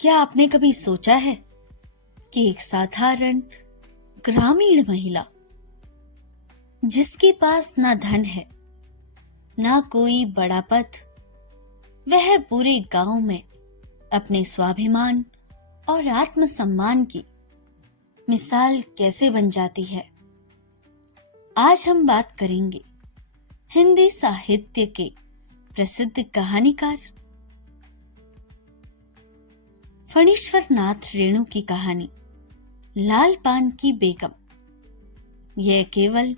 क्या आपने कभी सोचा है कि एक साधारण ग्रामीण महिला जिसके पास ना धन है ना कोई बड़ा पद, वह पूरे गांव में अपने स्वाभिमान और आत्मसम्मान की मिसाल कैसे बन जाती है। आज हम बात करेंगे हिंदी साहित्य के प्रसिद्ध कहानीकार फणीश्वर नाथ रेणु की कहानी लाल पान की बेगम। यह केवल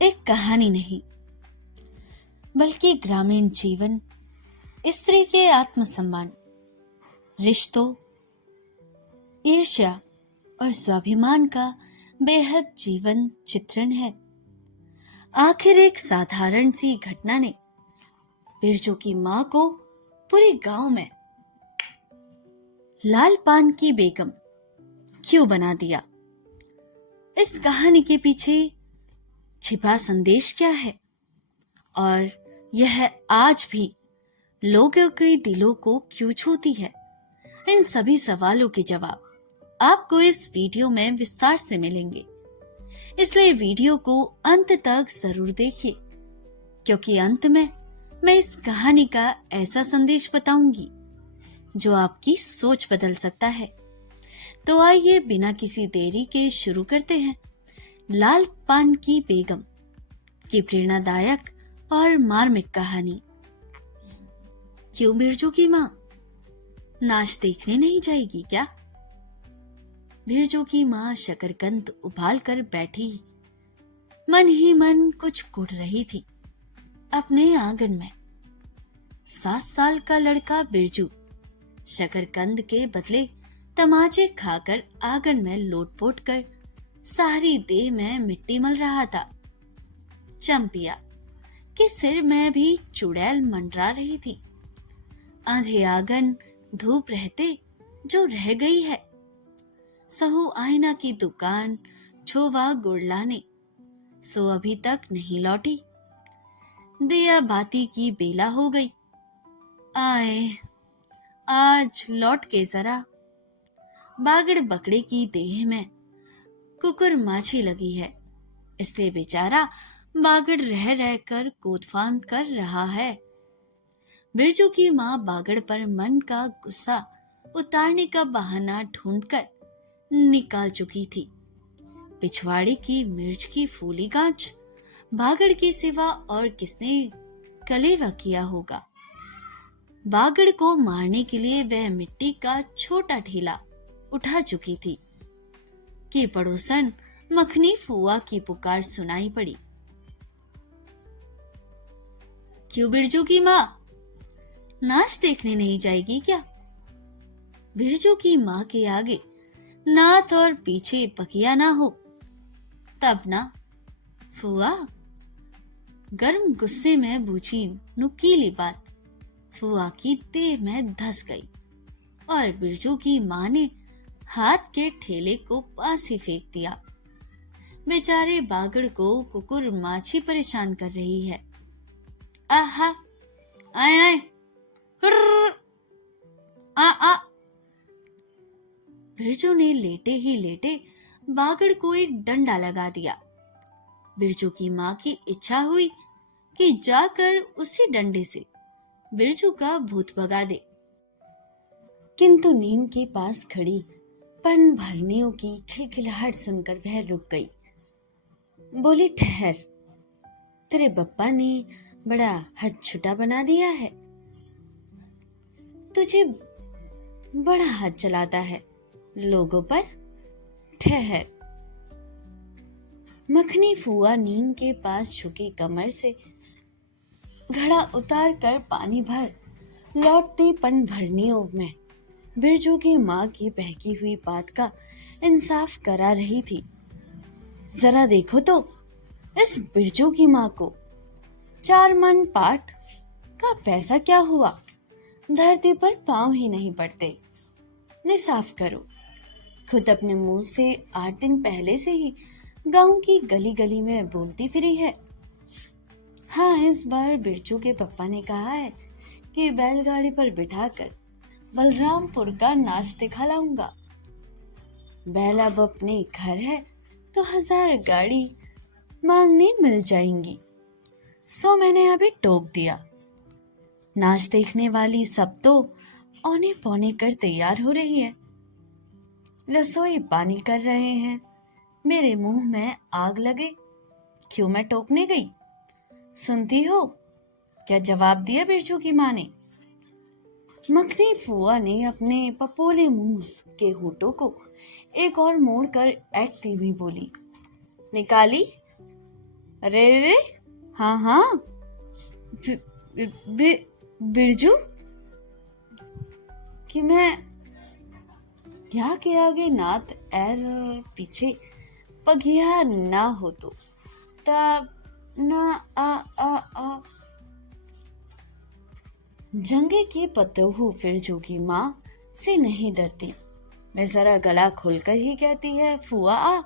एक कहानी नहीं, बल्कि ग्रामीण जीवन, स्त्री के आत्मसम्मान, रिश्तों, ईर्ष्या और स्वाभिमान का बेहद जीवन चित्रण है। आखिर एक साधारण सी घटना ने बिरजू की मां को पूरे गांव में लाल पान की बेगम क्यों बना दिया? इस कहानी के पीछे छिपा संदेश क्या है और यह आज भी लोगों के दिलों को क्यों छूती है? इन सभी सवालों के जवाब आपको इस वीडियो में विस्तार से मिलेंगे, इसलिए वीडियो को अंत तक जरूर देखिए, क्योंकि अंत में मैं इस कहानी का ऐसा संदेश बताऊंगी जो आपकी सोच बदल सकता है। तो आइए बिना किसी देरी के शुरू करते हैं लाल पान की बेगम की प्रेरणादायक और मार्मिक कहानी। क्यों बिरजू की मां नाच देखने नहीं जाएगी क्या? बिरजू की मां शकरकंद उबाल कर बैठी मन ही मन कुछ कुट रही थी अपने आंगन में। 7 साल का लड़का बिरजू शकरकंद के बदले तमाचे खाकर आंगन में लोटपोट कर सारी देह में मिट्टी मल रहा था। चंपिया के सिर में भी चुड़ैल मंडरा रही थी। आधे आंगन धूप रहते जो रह गई है। सहू आईना की दुकान छोवा गुड़ लाने सो अभी तक नहीं लौटी। दिया बाती की बेला हो गई। आए आज लौट के जरा। बागड़ बकड़े की देह में कुकुर माछी लगी है, इसलिए बेचारा बागड़ रह रह कर कूदफान कर रहा है। बिरजू की मां बागड़ पर मन का गुस्सा उतारने का बहाना ढूंढकर निकाल चुकी थी। पिछवाड़े की मिर्च की फूली गांच बागड़ के सिवा और किसने कलेवा किया होगा। बागड़ को मारने के लिए वह मिट्टी का छोटा ढेला उठा चुकी थी कि पड़ोसन मखनी फुआ की पुकार सुनाई पड़ी। क्यों बिरजू की मां नाच देखने नहीं जाएगी क्या? बिरजू की मां के आगे नाथ और पीछे पकिया ना हो तब ना। फुआ गर्म गुस्से में पूछी नुकीली बात फुआ की देह में धस गई और बिरजू की मां ने हाथ के ठेले को पास ही फेंक दिया। बेचारे बागड़ को कुकुर माछी परेशान कर रही है। आहा आए आए हुर्र, आ बिरजू ने लेटे ही लेटे बागड़ को एक डंडा लगा दिया। बिरजू की मां की इच्छा हुई कि जाकर उसी डंडे से बिरजू का भूत भगा दे, किंतु नीम के पास खड़ी पन भरनियों की खिलखिलाहट सुनकर वह रुक गई। बोली, ठहर, तेरे बप्पा ने बड़ा हद छुटा बना दिया है। तुझे बड़ा हाथ चलाता है लोगों पर। ठहर। मखनी फुआ नीम के पास झुकी कमर से घड़ा उतार कर पानी भर लौटती पन भरनियों में बिरजू की मां की बहकी हुई बात का इंसाफ करा रही थी। जरा देखो तो इस बिरजू की मां को 4 मन पाट का पैसा क्या हुआ? धरती पर पांव ही नहीं पड़ते। निसाफ करो। खुद अपने मुंह से 8 दिन पहले से ही गांव की गली गली में बोलती फिरी है। हाँ, इस बार बिरजू के पप्पा ने कहा है कि बैलगाड़ी पर बिठाकर बलरामपुर का नाच दिखा लाऊंगा। बैल अब अपने घर है तो 1000 गाड़ी मांगने मिल जाएंगी। सो मैंने अभी टोक दिया। नाच देखने वाली सब तो औने पौने कर तैयार हो रही है। रसोई पानी कर रहे हैं। मेरे मुंह में आग लगे। क्यों मैं टोकने गई? सुनती हो? क्या जवाब दिया बिरजू की माँ ने। मखनी फुआ ने अपने पपोले मुंह के होठों को एक और मोड़ कर ऐठती हुई बोली, निकाली? अरे रे, हाँ हाँ, बिरजू कि मैं यहाँ के आगे नात एर पीछे पगिया ना हो तो तब ना आ जंगे की पतोहू बिरजू की माँ से नहीं डरती। मैं जरा गला खोलकर ही कहती है, फुआ आ।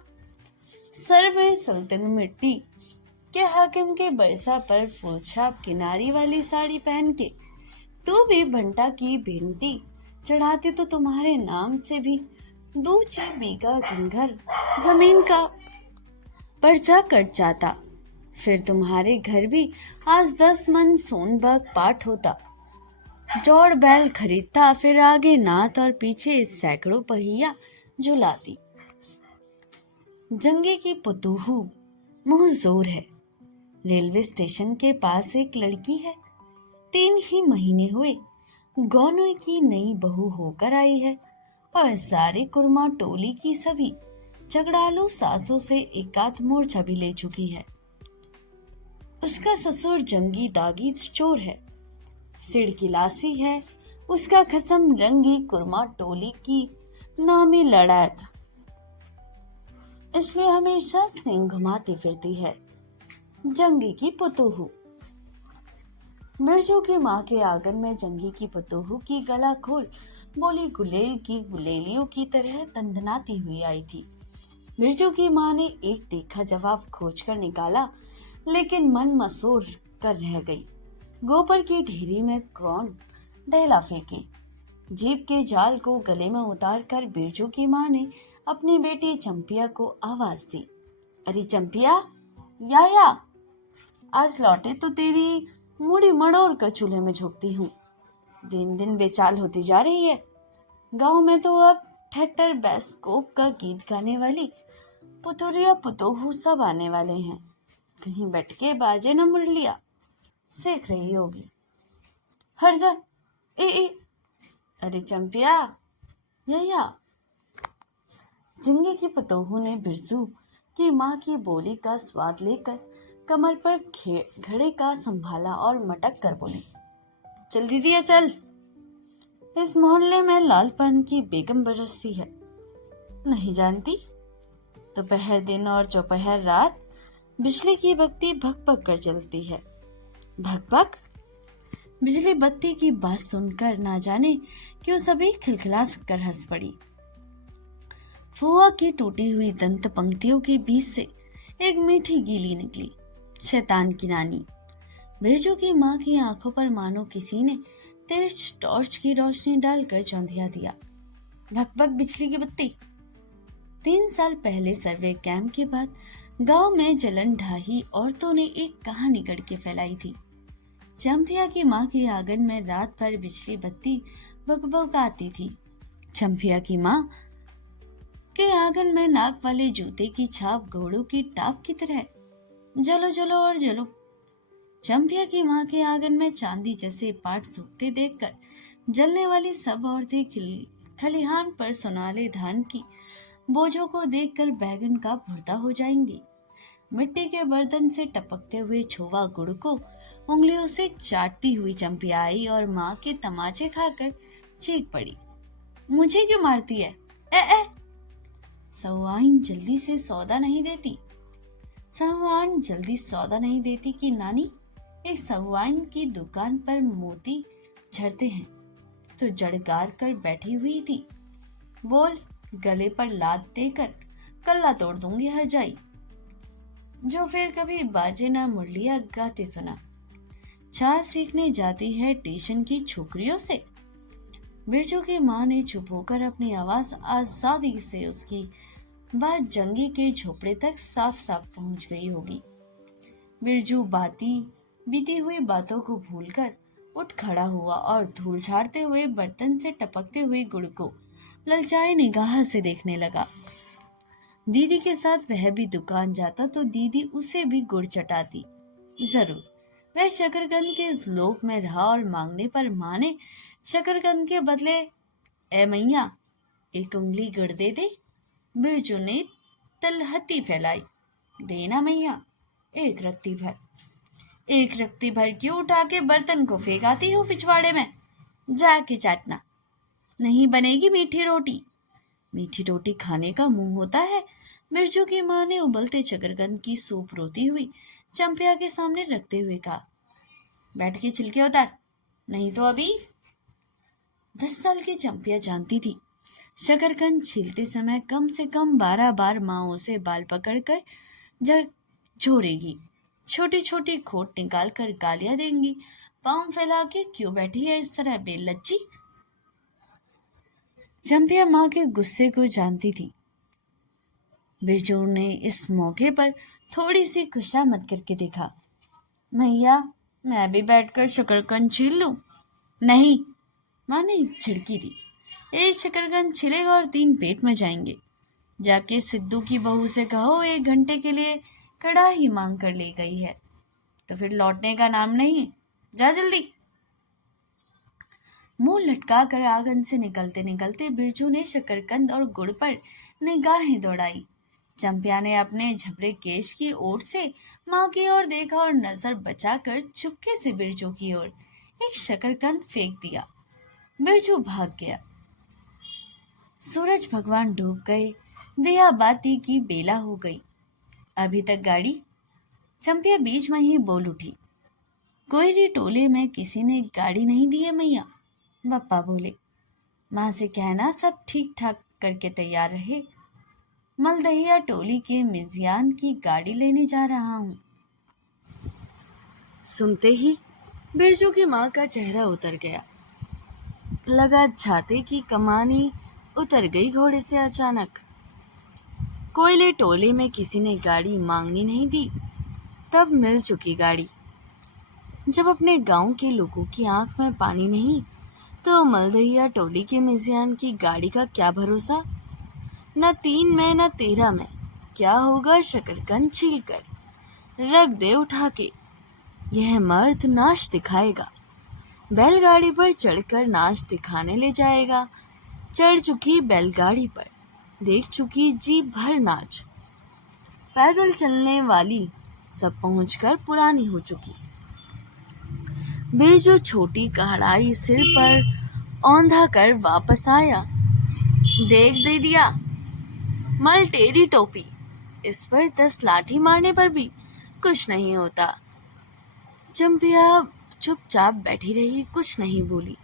सर्वे सुल्तान मिट्टी के हाकिम के बरसा पर फूलछाप किनारी वाली साड़ी पहन के तू भी भंटा की भिंडी चढ़ाती तो तुम्हारे नाम से भी 2-4 बीघा घंघर जमीन का पर्चा कट जाता। फिर तुम्हारे घर भी आज 10 मन सोनबाग पाठ होता। जोड़ बैल खरीदता, फिर आगे नात और पीछे सैकड़ों पहिया झुलाती। जंगे की पतोहू मुंह जोर है। रेलवे स्टेशन के पास एक लड़की है। 3 ही महीने हुए गौनों की नई बहू होकर आई है और सारे कुर्मा टोली की सभी झगड़ालू सासों से एकाध मोर्चा भी ले चुकी है। उसका ससुर जंगी दागी चोर है। सिड़ गिलासी है। उसका खसम रंगी कुर्मा टोली की नामी लड़ायत, इसलिए हमेशा सिंह घुमाती फिरती है। जंगी की पतोहू। बिरजू की माँ के आंगन में जंगी की पतोहू की गला खोल बोली गुलेल की गुलेलियों की तरह दंदनाती हुई आई थी। बिरजू की माँ ने एक देखा जवाब खोज कर निकाला, लेकिन मन मसोर कर रह गई। गोबर की ढेरी में कौन ढेला फेंके। जीप के जाल को गले में उतार कर बिरजू की माँ ने अपनी बेटी चंपिया को आवाज दी, अरे चंपिया, या आज लौटे तो तेरी मुड़ी मड़ोर कर चूल्हे में झोंकती हूँ। दिन दिन बेचाल होती जा रही है। गांव में तो अब ठट्टर बैस्कोप का गीत गाने वाली पुतुरिया पुतोहू सब आने वाले हैं। कहीं बैठ के बाजे न मुरलिया सीख रही होगी। हर जा, ए अरे चंपिया, या। जिंगे की पतोहू ने बिरजू की माँ की बोली का स्वाद लेकर कमर पर घड़े का संभाला और मटक कर बोली, चल दीदी चल। इस मोहल्ले में लालपन की बेगम बरसती है, नहीं जानती? दोपहर दिन और दोपहर रात बिजली की बत्ती भक भक कर चलती है। भक भक? बिजली बत्ती की बात सुनकर ना जाने क्यों सभी खिलखिला कर हंस पड़ी। फुआ की टूटी हुई दंत पंक्तियों के बीच से एक मीठी गीली निकली। शैतान की नानी। बिरजू की माँ की आंखों पर मानो किसी ने तेज टॉर्च की रोशनी डालकर चौंधिया दिया। भक भक बिजली की बत्ती। 3 साल पहले सर्वे कैंप के बाद गांव में जलन ढाही औरतों ने एक कहानी गढ़ के फैलाई थी। चंपिया की माँ के आंगन में रात भर बिजली बत्ती बकबक आती थी। चंपिया की माँ के आंगन में नाक वाले जूते की छाप घोड़ों की टाप की तरह जलो जलो और जलो। चंपिया की माँ के आंगन में चांदी जैसे पाट सूखते देखकर जलने वाली सब औरतें खलिहान पर सोनाले धान की बोझों को देखकर बैगन का भुर्ता हो जाएंगी। मिट्टी के बर्तन से टपकते हुए छोवा गुड़ को उंगलियों से चाटती हुई चंपिया आई और माँ के तमाचे खाकर चीख पड़ी, मुझे क्यों मारती है? ए सवाइन जल्दी से सौदा नहीं देती। सवाइन जल्दी सौदा नहीं देती कि नानी एक सवाइन की दुकान पर मोती झड़ते हैं तो जड़गार कर बैठी हुई थी। बोल, गले पर लात देकर कल्ला तोड़ दूंगी हर जाई। जो फिर कभी बाजे ना मुरलिया गाते सुना। चाल सीखने जाती है स्टेशन की छोकरियों से। बिरजू की माँ ने चुप होकर अपनी आवाज आजादी से उसकी बात जंगी के झोपड़े तक साफ साफ पहुंच गई होगी। बिरजू बीती हुई बातों को भूलकर उठ खड़ा हुआ और धूल झाड़ते हुए बर्तन से टपकते हुए गुड़ को ललचाए निगाह से देखने लगा। दीदी के साथ वह भी दुकान जाता तो दीदी उसे भी गुड़ चटाती। जरूर वह शकरकंद के लोभ में रहा और मांगने पर माँ ने शकरकंद के बदले ए मैया एक उंगली गुड़ दे दे। बिरजू ने तलहती फैलाई। देना मैया एक रत्ती भर क्यों उठा के बर्तन को फेंक आती हूँ पिछवाड़े में। जाके चाटना। नहीं बनेगी मीठी रोटी खाने का मुंह होता है। बिरजू की माँ ने उबलते शकरकंद की सूप रोती हुई चंपिया के सामने रखते हुए कहा, बैठ के छिलके उतार, नहीं तो अभी। 10 साल की चंपिया जानती थी शकरकंद छीलते समय कम से कम 12 बार माँ उसे बाल पकड़कर झोरेगी, छोटी छोटी खोट निकाल कर गालियां देंगी। पाँव फैला के क्यों बैठी है इस तरह बेलच्ची। चंपिया माँ के गुस्से को जानती थी। बिरजू ने इस मौके पर थोड़ी सी खुशामद करके देखा, मैया मैं भी बैठकर शकरकंद छील लूं। नहीं, माँ ने झिड़की दी। एक शकरकंद छिलेगा और 3 पेट में जाएंगे। जाके सिद्धू की बहू से कहो 1 घंटे के लिए कड़ाही मांग कर ले गई है तो फिर लौटने का नाम नहीं। जा जल्दी। मुंह लटका कर आंगन से निकलते निकलते बिरजू ने शकरकंद और गुड़ पर निगाहें दौड़ाई। चंपिया ने अपने झबरे केश की ओर से माँ की ओर देखा और नजर बचाकर चुपके से बिरजू की ओर एक शकरकंद फेंक दिया। बिरजू भाग गया। सूरज भगवान डूब गए, दिया बाती की बेला हो गई। अभी तक गाड़ी। चंपिया बीच में ही बोल उठी, कोयरी टोले में किसी ने गाड़ी नहीं दी है मैया। बप्पा बोले, माँ से कहना सब ठीक ठाक करके तैयार रहे। मलदहिया टोली के मिजियान की गाड़ी लेने जा रहा हूँ। सुनते ही बिरजू की माँ का चेहरा उतर गया। लगा छाते की कमानी उतर गई घोड़े से अचानक। कोयले टोले में किसी ने गाड़ी मांगनी नहीं दी, तब मिल चुकी गाड़ी। जब अपने गांव के लोगों की आंख में पानी नहीं तो मलदहिया टोली के मिजियान की गाड़ी का क्या भरोसा। न 3 में न 13 में क्या होगा शकरकंद छील कर रख दे उठा के। यह मर्द नाच दिखाएगा। बैलगाड़ी पर चढ़कर नाच दिखाने ले जाएगा। चढ़ चुकी बैलगाड़ी पर, देख चुकी जी भर नाच। पैदल चलने वाली सब पहुंचकर पुरानी हो चुकी। बिरजू छोटी कढ़ाई सिर पर औंधा कर वापस आया। देख दे दिया, मल टेरी टोपी, इस पर 10 लाठी मारने पर भी कुछ नहीं होता। चंपिया चुपचाप बैठी रही, कुछ नहीं बोली,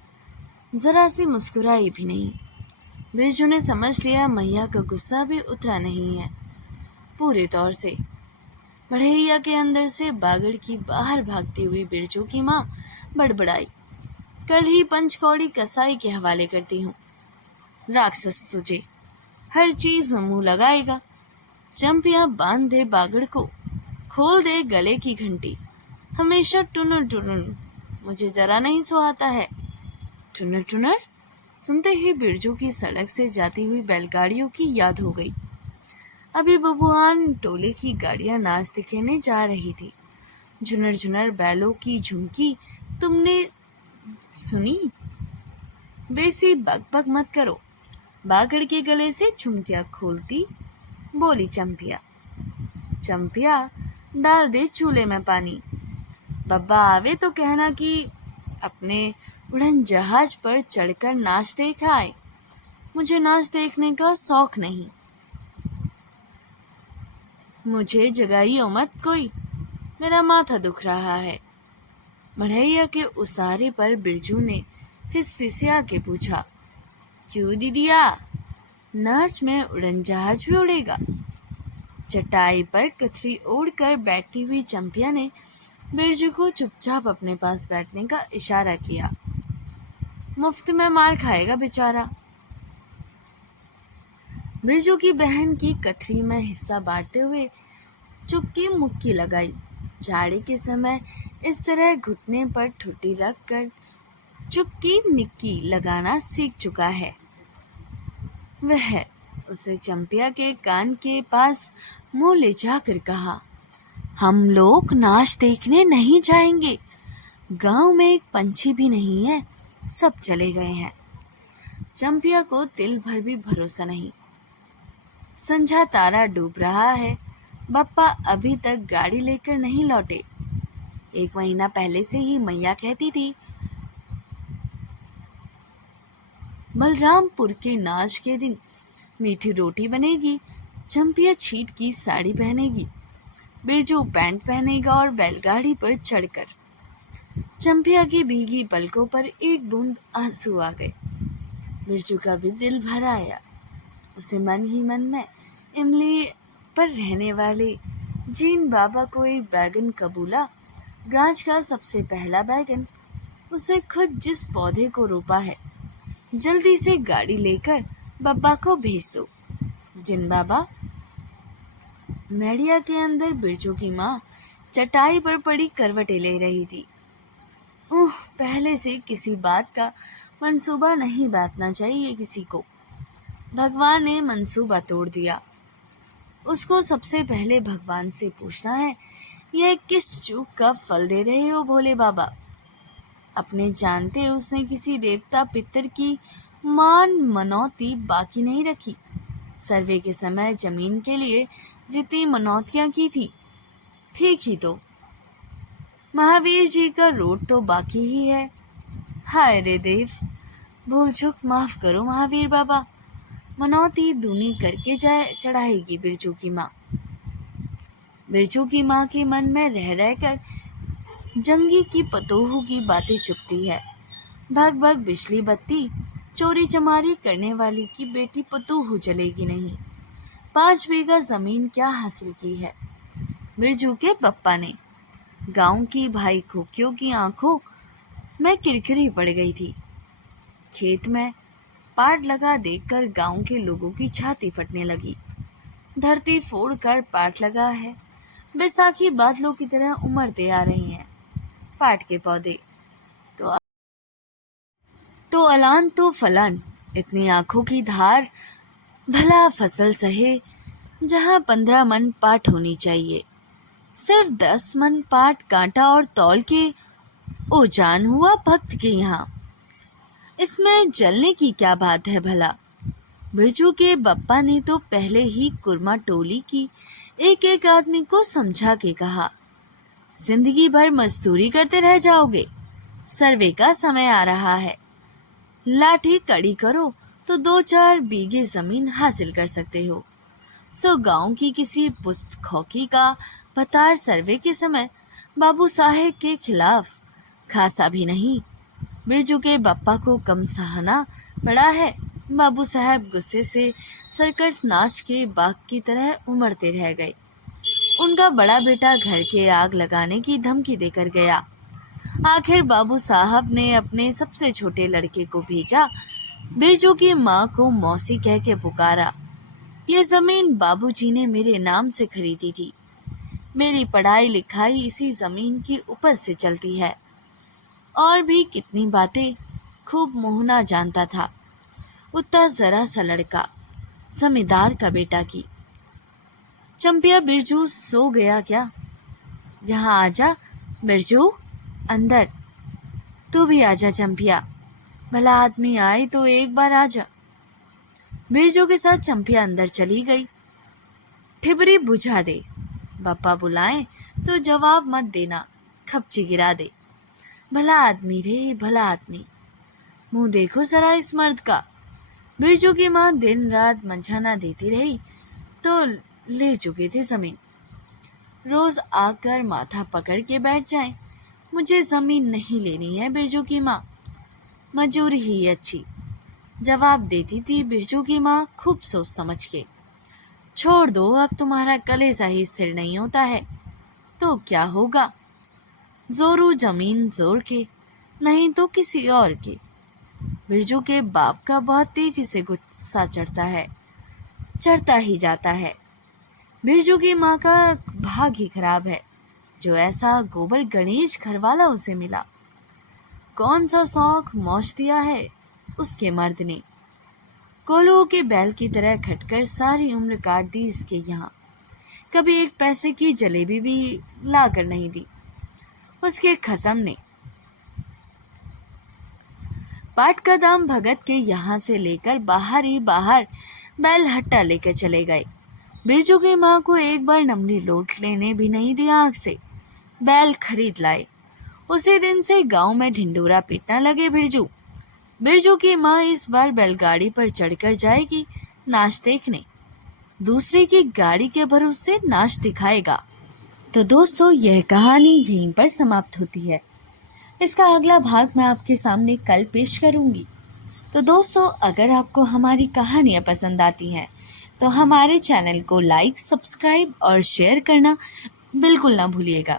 जरा सी मुस्कुराई भी नहीं। बिरजू ने समझ लिया मैया का गुस्सा भी उतरा नहीं है पूरे तौर से। बढ़ैया के अंदर से बागड़ की बाहर भागती हुई बिरजू की माँ बड़बड़ाई, कल ही पंचकौड़ी कसाई के हवाले करती हूँ। राक्षस तुझे हर चीज में मुंह लगाएगा। चंपिया बांध दे बागड़ को, खोल दे गले की घंटी। हमेशा टुनर टुनर, मुझे जरा नहीं सुहाता है। टुनर टुनर सुनते ही बिरजू की सड़क से जाती हुई बैलगाड़ियों की याद हो गई। अभी बबुआन टोले की गाड़ियां नाच दिखाने जा रही थी। झुनर झुनर बैलों की झुमकी तुमने सुनी? बेसी बकबक मत करो। बागड़ के गले से झुमकियां खोलती बोली चंपिया। चंपिया डाल दे चूल्हे में पानी। बब्बा आवे तो कहना कि अपने उड़न जहाज पर चढ़कर नाच देख आए। मुझे नाच देखने का शौक नहीं। मुझे जगाइयो मत कोई, मेरा माथा दुख रहा है। बढ़ैया के उसारे पर बिरजू ने फिसफिसिया के पूछा, क्यों दीदिया, नाच में उड़न जहाज भी उड़ेगा? चटाई पर कथरी ओढ़कर बैठती हुई चंपिया ने बिरजू को चुपचाप अपने पास बैठने का इशारा किया। मुफ्त में मार खाएगा बेचारा। बिरजू की बहन की कथरी में हिस्सा बांटते हुए चुपकी मुक्की लगाई। जाड़े के समय इस तरह घुटने पर ठुड्डी रखकर चुपकी मिक्की लगाना सीख चुका है वह। उसने चंपिया के कान के पास मुंह ले जाकर कहा, हम लोग नाच देखने नहीं जाएंगे। गांव में एक पंछी भी नहीं है, सब चले गए हैं। चंपिया को तिल भर भी भरोसा नहीं। संझा तारा डूब रहा है। बप्पा अभी तक गाड़ी लेकर नहीं लौटे। 1 महीना पहले से ही मैया कहती थी, बलरामपुर के नाच के दिन मीठी रोटी बनेगी, चंपिया छीट की साड़ी पहनेगी, बिरजू पैंट पहनेगा और बैलगाड़ी पर चढ़कर। चंपिया की भीगी पलकों पर एक बूंद आंसू आ गए। बिरजू का भी दिल भर आया। उसे मन ही मन में इमली पर रहने वाले जीन बाबा को एक बैगन कबूला। गांच का सबसे पहला बैगन। उसे खुद जिस पौधे को रोपा है, जल्दी से गाड़ी लेकर बब्बा को भेज दो। जिन बाबा। मेड़िया के अंदर बिरजू की माँ चटाई पर पड़ी करवटें ले रही थी। पहले से किसी बात का मंसूबा नहीं बांटना चाहिए किसी को। भगवान ने मंसूबा तोड़ दिया। उसको सबसे पहले भगवान से पूछना है, यह किस चूक का फल दे रहे हो भोले बाबा। अपने जानते उसने किसी देवता पितर की मान मनौती बाकी नहीं रखी। सर्वे के समय जमीन के लिए जितनी मनौतियां की थी, ठीक ही तो महावीर जी का रोड तो बाकी ही है। हाय रे देव, भूल चूक माफ करो महावीर बाबा। मनौती दूनी करके चढ़ाएगी बिरजू की माँ। बिरजू की माँ के मन में रह रहकर जंगी की पतोहू की बातें चुपती है। भग भग बिजली बत्ती चोरी चमारी करने वाली की बेटी पतोहू चलेगी नहीं। 5 बीघा जमीन क्या हासिल की है बिरजू के पप्पा ने। गांव की भाई खोकियों की आंखों में किरकिरी पड़ गई थी। खेत में पाट लगा देखकर गांव के लोगों की छाती फटने लगी। धरती फोड़ कर पाट लगा है। बैसाखी बादलों की तरह उमड़ते आ रही हैं पाट के पौधे। तो अलान तो फलान, इतनी आंखों की धार। भला फसल सहे जहां 15 मन पाट होनी चाहिए, सिर्फ 10 मन पाट कांटा और तौल के ओ जान हुआ भक्त के यहाँ। इसमें जलने की क्या बात है भला। बिरजू के बप्पा ने तो पहले ही कुरमा टोली की एक एक आदमी को समझा के कहा, जिंदगी भर मजदूरी करते रह जाओगे। सर्वे का समय आ रहा है। लाठी कड़ी करो तो 2-4 बीघे जमीन हासिल कर सकते हो। सो गांव की किसी पुस्त खौकी का पतार सर्वे के समय बाबू साहेब के खिलाफ खासा भी नहीं। बिरजू के बप्पा को कम सहना पड़ा है। बाबू साहब गुस्से से सरकट नाच के बाघ की तरह उमड़ते रह गए। उनका बड़ा बेटा घर के आग लगाने की धमकी देकर गया। आखिर बाबू साहब ने अपने सबसे छोटे लड़के को भेजा। बिरजू की माँ को मौसी कह के पुकारा। ये जमीन बाबूजी ने मेरे नाम से खरीदी थी। मेरी पढ़ाई लिखाई इसी जमीन की उपज से चलती है। और भी कितनी बातें खूब मोहना जानता था। उतना जरा सा लड़का, जमींदार का बेटा की। चंपिया, बिरजू सो गया क्या? यहाँ आजा बिरजू, अंदर। तू भी आजा चंपिया, भला आदमी आए तो एक बार आजा। बिरजू के साथ चंपिया अंदर चली गई। ठिबरी बुझा दे, बप्पा बुलाए तो जवाब मत देना, खपची गिरा दे। भला आदमी रे, भला आदमी। मुंह देखो जरा इस मर्द का। बिरजू की माँ दिन रात मंझाना देती रही तो ले चुके थे जमीन। रोज आकर माथा पकड़ के बैठ जाएं, मुझे जमीन नहीं लेनी है बिरजू की माँ, मजूरी ही अच्छी, जवाब देती थी बिरजू की माँ खूब सोच समझ के। छोड़ दो, अब तुम्हारा कलेजा ही स्थिर नहीं होता है तो क्या होगा। जोरू जमीन जोर के, नहीं तो किसी और के। बिरजू के बाप का बहुत तेजी से गुस्सा चढ़ता ही जाता है। बिरजू की माँ का भाग ही खराब है, जो ऐसा गोबर गणेश घरवाला उसे मिला। कौन सा शौक मौज दिया है उसके मर्द ने। कोल्हू के बैल की तरह खटकर सारी उम्र काट दी इसके यहाँ। कभी एक पैसे की जलेबी भी ला कर नहीं दी उसके खसम ने। पाट का दाम भगत के यहाँ से लेकर बाहर ही बाहर बैल हट्टा लेकर चले गए। बिरजू की माँ को एक बार नमनी लौट लेने भी नहीं दिया आँख से। बैल खरीद लाए। उसी दिन से गांव में ढिंडोरा पीटने लगे बिरजू। बिरजू की माँ इस बार बैलगाड़ी पर चढ़कर जाएगी नाच देखने। दूसरे की गाड़ी के भरोसे नाच दिखाएगा। तो दोस्तों, यह कहानी यहीं पर समाप्त होती है। इसका अगला भाग मैं आपके सामने कल पेश करूंगी। तो दोस्तों, अगर आपको हमारी कहानियाँ पसंद आती हैं तो हमारे चैनल को लाइक, सब्सक्राइब और शेयर करना बिल्कुल ना भूलिएगा।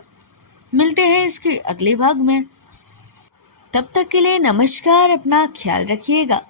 मिलते हैं इसके अगले भाग में। तब तक के लिए नमस्कार, अपना ख्याल रखिएगा।